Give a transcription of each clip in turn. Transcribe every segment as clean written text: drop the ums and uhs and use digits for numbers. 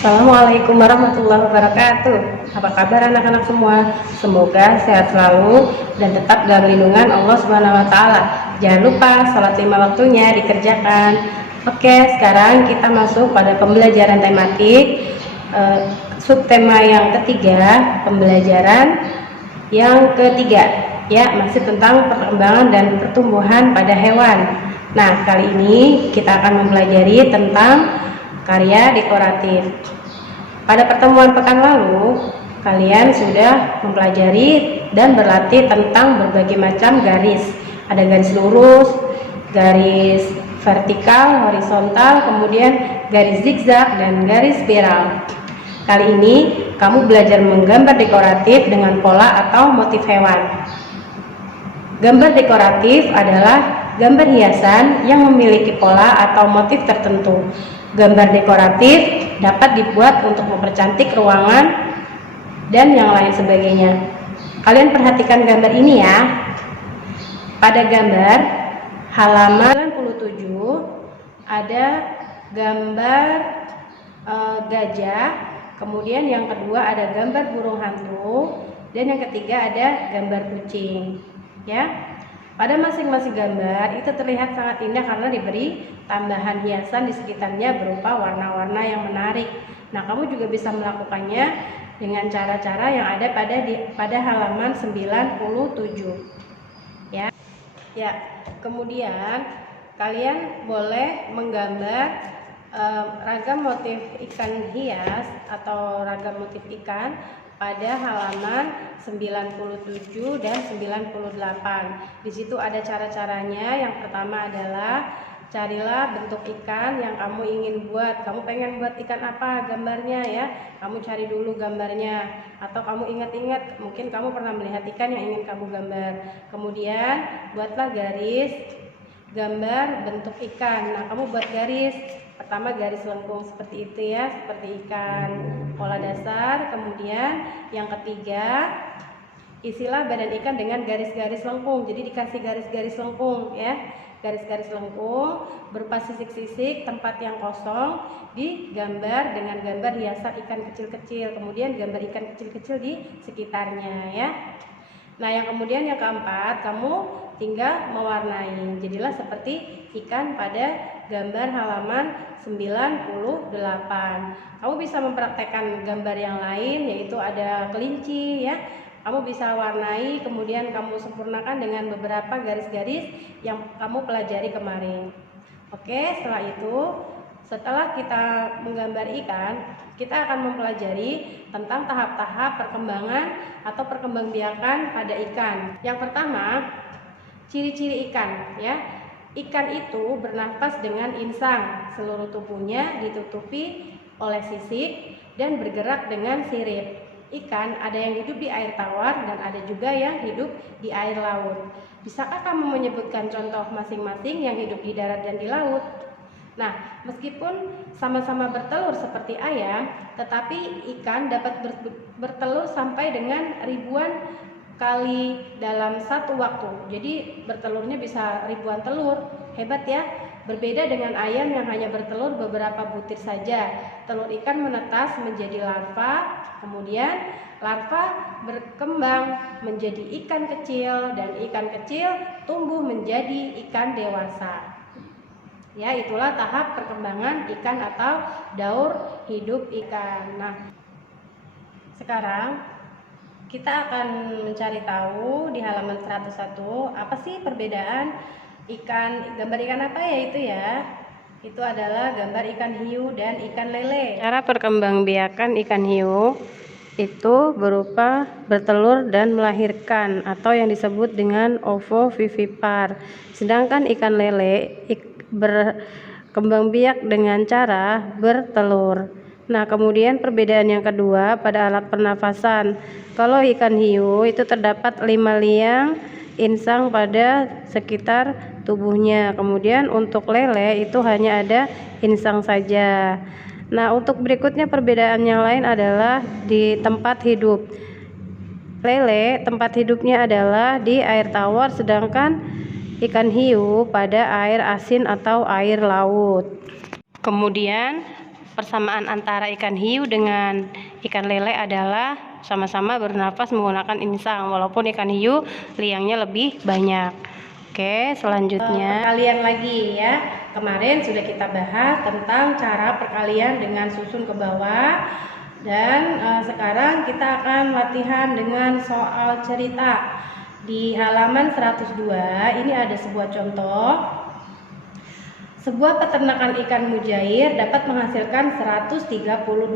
Assalamualaikum warahmatullahi wabarakatuh. Apa kabar anak-anak semua? Semoga sehat selalu dan tetap dalam lindungan Allah Subhanahu wa taala. Jangan lupa salat 5 waktunya dikerjakan. Oke, sekarang kita masuk pada pembelajaran tematik subtema yang ketiga, pembelajaran yang ketiga. Ya, masih tentang perkembangan dan pertumbuhan pada hewan. Nah, kali ini kita akan mempelajari tentang karya dekoratif. Pada pertemuan pekan lalu, kalian sudah mempelajari dan berlatih tentang berbagai macam garis. Ada garis lurus, garis vertikal, horizontal, kemudian garis zigzag dan garis spiral. Kali ini kamu belajar menggambar dekoratif dengan pola atau motif hewan. Gambar dekoratif adalah gambar hiasan yang memiliki pola atau motif tertentu. Gambar dekoratif dapat dibuat untuk mempercantik ruangan dan yang lain sebagainya. Kalian perhatikan gambar ini ya. Pada gambar halaman 97 ada gambar gajah, kemudian yang kedua ada gambar burung hantu, dan yang ketiga ada gambar kucing. Ya, pada masing-masing gambar itu terlihat sangat indah karena diberi tambahan hiasan di sekitarnya berupa warna-warna yang menarik. Nah, kamu juga bisa melakukannya dengan cara-cara yang ada pada halaman 97. Ya, kemudian kalian boleh menggambar ragam motif ikan hias atau ragam motif ikan pada halaman 97 dan 98. Di situ ada cara-caranya. Yang pertama adalah carilah bentuk ikan yang kamu ingin buat. Kamu pengen buat ikan apa gambarnya ya? Kamu cari dulu gambarnya. Atau kamu ingat-ingat, mungkin kamu pernah melihat ikan yang ingin kamu gambar. Kemudian buatlah garis gambar bentuk ikan. Nah, kamu buat garis. Pertama garis lengkung seperti itu ya, seperti ikan pola dasar. Kemudian yang ketiga, isilah badan ikan dengan garis-garis lengkung. Jadi dikasih garis-garis lengkung ya. Garis-garis lengkung berupa sisik-sisik tempat yang kosong digambar dengan gambar hiasan ikan kecil-kecil. Kemudian gambar ikan kecil-kecil di sekitarnya ya. Nah, yang kemudian yang keempat, kamu tinggal mewarnai. Jadilah seperti ikan pada gambar halaman 98. Kamu bisa mempraktekkan gambar yang lain, yaitu ada kelinci ya. Kamu bisa warnai, kemudian kamu sempurnakan dengan beberapa garis-garis yang kamu pelajari kemarin. Oke, setelah kita menggambar ikan, kita akan mempelajari tentang tahap-tahap perkembangan atau perkembangbiakan pada ikan. Yang pertama, ciri-ciri ikan ya. Ikan itu bernafas dengan insang, seluruh tubuhnya ditutupi oleh sisik dan bergerak dengan sirip. Ikan ada yang hidup di air tawar dan ada juga yang hidup di air laut. Bisakah kamu menyebutkan contoh masing-masing yang hidup di darat dan di laut? Nah, meskipun sama-sama bertelur seperti ayam, tetapi ikan dapat bertelur sampai dengan ribuan kali dalam satu waktu. Jadi bertelurnya bisa ribuan telur. Hebat ya. Berbeda dengan ayam yang hanya bertelur beberapa butir saja. Telur ikan menetas menjadi larva, kemudian larva berkembang menjadi ikan kecil, dan ikan kecil tumbuh menjadi ikan dewasa. Ya, itulah tahap perkembangan ikan atau daur hidup ikan. Nah, sekarang kita akan mencari tahu di halaman 101 apa sih perbedaan gambar ikan apa ya itu ya. Itu adalah gambar ikan hiu dan ikan lele. Cara perkembangbiakan ikan hiu itu berupa bertelur dan melahirkan atau yang disebut dengan ovovivipar. Sedangkan ikan lele berkembang biak dengan cara bertelur. Nah, kemudian perbedaan yang kedua pada alat pernafasan. Kalau ikan hiu itu terdapat 5 liang insang pada sekitar tubuhnya. Kemudian untuk lele itu hanya ada insang saja. Nah, untuk berikutnya perbedaan yang lain adalah di tempat hidup. Lele tempat hidupnya adalah di air tawar, sedangkan ikan hiu pada air asin atau air laut. Kemudian persamaan antara ikan hiu dengan ikan lele adalah sama-sama bernafas menggunakan insang, walaupun ikan hiu liangnya lebih banyak. Oke, selanjutnya perkalian lagi ya. Kemarin sudah kita bahas tentang cara perkalian dengan susun ke bawah, dan sekarang kita akan latihan dengan soal cerita. Di halaman 102 ini ada sebuah contoh. Sebuah peternakan ikan mujair dapat menghasilkan 132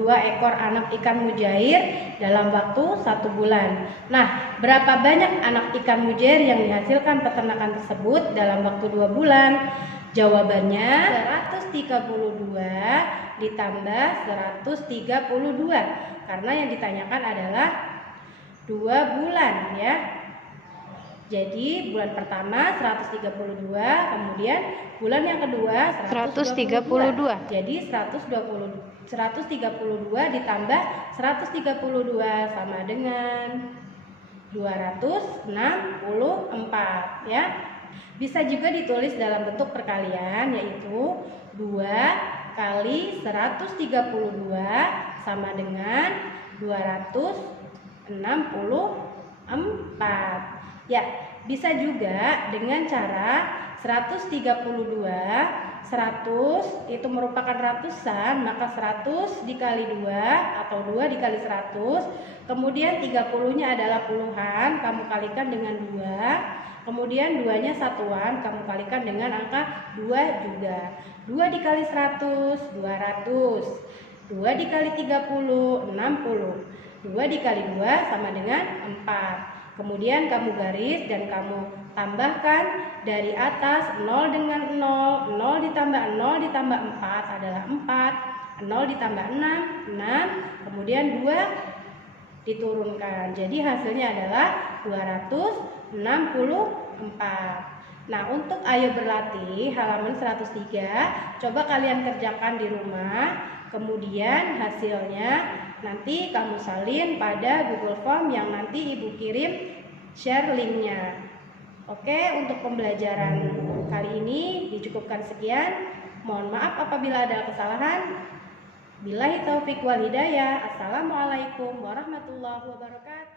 ekor anak ikan mujair dalam waktu 1 bulan. Nah, berapa banyak anak ikan mujair yang dihasilkan peternakan tersebut dalam waktu 2 bulan? Jawabannya 132 ditambah 132, karena yang ditanyakan adalah 2 bulan ya. Jadi bulan pertama 132, kemudian bulan yang kedua 132. Jadi 132 ditambah 132 sama dengan 264 ya. Bisa juga ditulis dalam bentuk perkalian, yaitu 2 kali 132 sama dengan 264. Ya, bisa juga dengan cara 132, 100 itu merupakan ratusan, maka 100 dikali 2 atau 2 dikali 100, kemudian 30-nya adalah puluhan, kamu kalikan dengan 2, kemudian 2-nya satuan, kamu kalikan dengan angka 2 juga. 2 dikali 100, 200, 2 dikali 30, 60, 2 dikali 2 sama dengan 4. Kemudian kamu garis dan kamu tambahkan dari atas 0 dengan 0, 0 ditambah 0 ditambah 4 adalah 4, 0 ditambah 6, 6, kemudian 2 diturunkan. Jadi hasilnya adalah 264. Nah, untuk ayo berlatih halaman 103, coba kalian kerjakan di rumah. Kemudian hasilnya nanti kamu salin pada Google Form yang nanti ibu kirim share linknya. Oke, untuk pembelajaran kali ini dicukupkan sekian. Mohon maaf apabila ada kesalahan. Billahi taufiq wal hidayah. Assalamualaikum warahmatullahi wabarakatuh.